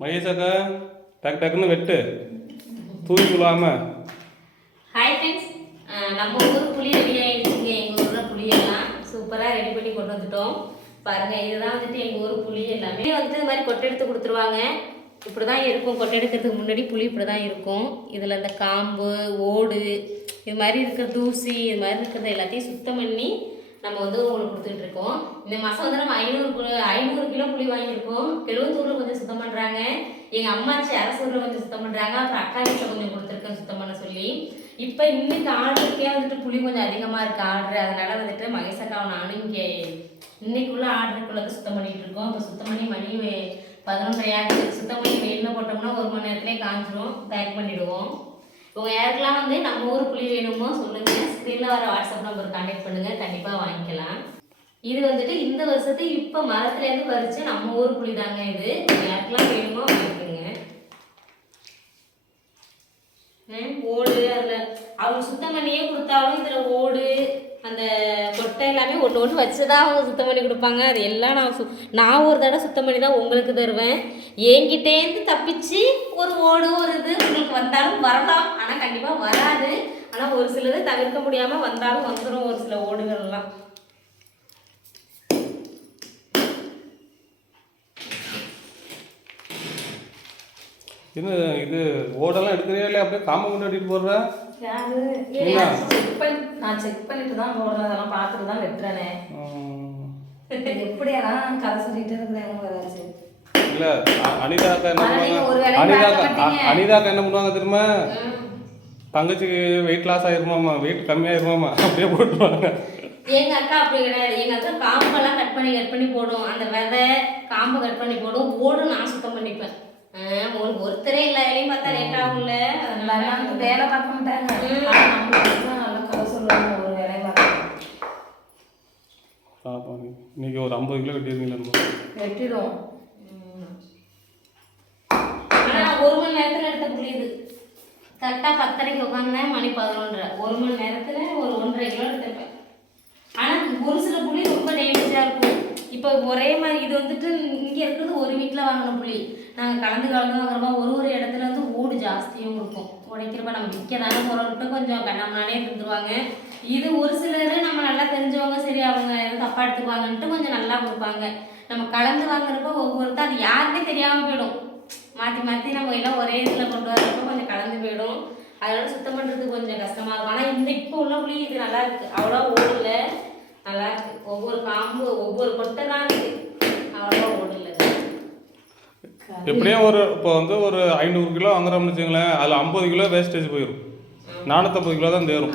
மகேஷாக்கா டக்கு டக்குன்னு வெட்டு. தூக்கி விழாம ஹாய் ஃப்ரெண்ட்ஸ் நம்ம ஊர் புளி ரெடி ஆகிடுச்சுங்க எங்கள் ஊரில் புளியெல்லாம் சூப்பராக ரெடி பண்ணி கொண்டு வந்துட்டோம். பாருங்கள் இதுதான் வந்துட்டு எங்கள் ஊர் புளி எல்லாமே. வந்து இது மாதிரி கொட்டை எடுத்து கொடுத்துருவாங்க. இப்படி தான் இருக்கும். கொட்டை எடுக்கிறதுக்கு முன்னாடி புளி இப்படி தான் இருக்கும். இதில் இந்த காம்பு ஓடு இது மாதிரி இருக்கிற தூசி இது மாதிரி இருக்கிறது எல்லாத்தையும் சுத்தம் பண்ணி நம்ம வந்து உங்களுக்கு கொடுத்துட்டு இருக்கோம். இந்த மாதம் வந்து நம்ம ஐநூறு ஐநூறு கிலோ புளி வாங்கியிருக்கோம் கெழுவத்தூரில் கொஞ்சம் சுத்தம் பண்ணுறாங்க எங்கள் அம்மாச்சி அரசூரில் கொஞ்சம் சுத்தம் பண்ணுறாங்க அப்புறம் அக்கா வீட்டில் கொஞ்சம் கொடுத்துருக்கேன் சுத்தம் பண்ண சொல்லி. இப்போ இன்னைக்கு ஆர்டருக்கே வந்துட்டு புளி கொஞ்சம் அதிகமாக இருக்குது ஆர்டர். அதனால வந்துட்டு மகேசக்காவை நானும் இங்கே இன்னைக்குள்ள ஆர்டருக்குள்ளதை சுத்தம் பண்ணிட்டு இருக்கோம். இப்போ சுத்தம் பண்ணி மணி பதினொன்றரை ஆகுது சுத்தம் பண்ணி வெயிலில் போட்டோம்னா ஒரு மணி நேரத்துலேயே காஞ்சிரும். பேக் பண்ணிடுவோம். உங்கள் யாருக்கெல்லாம் வந்து நம்ம ஊர் புளி வேணுமோ சொல்லுங்கள் ஸ்க்ரீனில் வர வாட்ஸ்அப் நம்பர் கான்டாக்ட் பண்ணுங்கள் கண்டிப்பாக வாங்கிக்கலாம். இது வந்துட்டு இந்த வருஷத்து இப்போ மரத்துலேருந்து பறித்து நம்ம ஊர் புளி தாங்க இது. யாருக்கெல்லாம் வேணுமோ வாங்கிக்கோங்க. ஓடு அதில். அவங்க சுத்தம் பண்ணியே கொடுத்தாலும் இதில் ஓடு அந்த கொட்டை எல்லாமே ஒன்று ஒன்று வச்சு தான் அவங்க சுத்தம் பண்ணி கொடுப்பாங்க. அது எல்லாம் நான் சு நான் ஒரு தடவை சுத்தம் பண்ணி தான் உங்களுக்கு தருவேன். என்கிட்டேருந்து தப்பிச்சு ஒரு ஓடு ஒரு இது உங்களுக்கு வந்தாலும் வரலாம். ஆனால் கண்டிப்பாக வராது. ஆனால் ஒரு சிலது தவிர்க்க முடியாமல் வந்தாலும் வந்துடும் ஒரு சில ஓடுகள்லாம். இது இது ஓடெல்லாம் எடுக்கிறியா இல்லையா? அப்படியே காம முன்னாடிட்டு போடுற? யாரு? என்ன? செக் பண்ணி நான் செக் பண்ணிட்டு தான் போடுறேன் அதெல்லாம் பார்த்துட்டு தான் வெட்டுறேனே. எப்படியெல்லாம் கதை சொல்லிட்டு இருக்கிறேன். இல்ல அ- அனிதாக்கா என்ன பண்ணுவாங்க? வேலையும் அனிதாக்கா என்ன பண்ணுவாங்க தெரியுமா? தங்கச்சிக்கு வெயிட் லாஸ் ஆயிருமாமா? வெயிட் கம்மியாயிருமாமா? அப்படியே போட்டுருவாங்க. எங்க அக்கா அப்படி கிடையாது. எங்க அக்கா காம்பெல்லாம் கட் பண்ணி கட் பண்ணி போடும். அந்த விதை காம்பை கட் பண்ணி போடும். ஓடு நான் சுத்தம் பண்ணிப்பேன். உங்களுக்கு ஒருத்தரே எல்லா வேலையும் பார்த்தா லேட் ஆகும்ல. எல்லாரும் வேலை பார்க்க மாட்டாங்க. நல்லா கதை சொல்லுவாங்க. ஒரு வேலையும் பார்க்க இன்னைக்கு ஒரு ஐம்பது கிலோ கட்டியிருக்கீங்களா வெட்டிடும் ஒரு மணி நேரத்தில் எடுத்த புளியுது இது. பத்தரைக்கு உட்காந்தேன் மணி பதினொன்றரை. ஒரு மணி நேரத்தில் ஒரு ஒன்றரை கிலோ எடுத்திருப்பேன். ஆனால் ஒரு சில புளி ரொம்ப டேமேஜாக இருக்கும். இப்போ ஒரே மாதிரி இது வந்துட்டு இங்கே இருக்கிறது ஒரு வீட்டில் வாங்கின புளி. நாங்கள் கலந்து கலந்து வாங்குறோமா ஒரு ஒரு இடத்துல வந்து ஓடு ஜாஸ்தியும் இருக்கும். உடைக்கிறப்ப நம்ம விற்க தானே போகிறோம்ட்டு கொஞ்சம் கண்ணம்னாலே இருந்துருவாங்க. இது ஒரு சிலர் நம்ம நல்லா தெரிஞ்சவங்க சரி அவங்க எதுவும் தப்பா எடுத்துக்குவாங்கன்ட்டு கொஞ்சம் நல்லா கொடுப்பாங்க. நம்ம கலந்து வாங்குறப்ப ஒவ்வொருத்தர் அது யாருன்னே தெரியாமல் போயிடும். மாற்றி மாற்றி நம்ம எல்லாம் ஒரே இதில் கொண்டு வரப்போ கொஞ்சம் கலந்து போயிடும். அதோட சுத்தம் பண்ணுறதுக்கு கொஞ்சம் கஷ்டமாக இருக்கும். ஆனால் இந்த இப்போ உள்ள புளி இது நல்லா இருக்கு. அவ்வளோ ஓடல. நல்லா இருக்கு. ஒவ்வொரு காம்பு ஒவ்வொரு கொட்டை தான் இருக்கு. அவ்வளோ ஓடல. எப்படியும் ஒரு இப்போ வந்து ஒரு ஐநூறு கிலோ வாங்குறோம்னு வச்சுங்களேன் அதில் ஐம்பது கிலோ வேஸ்டேஜ் போயிடும் நானூற்றம்பது கிலோ தான் தேரும்.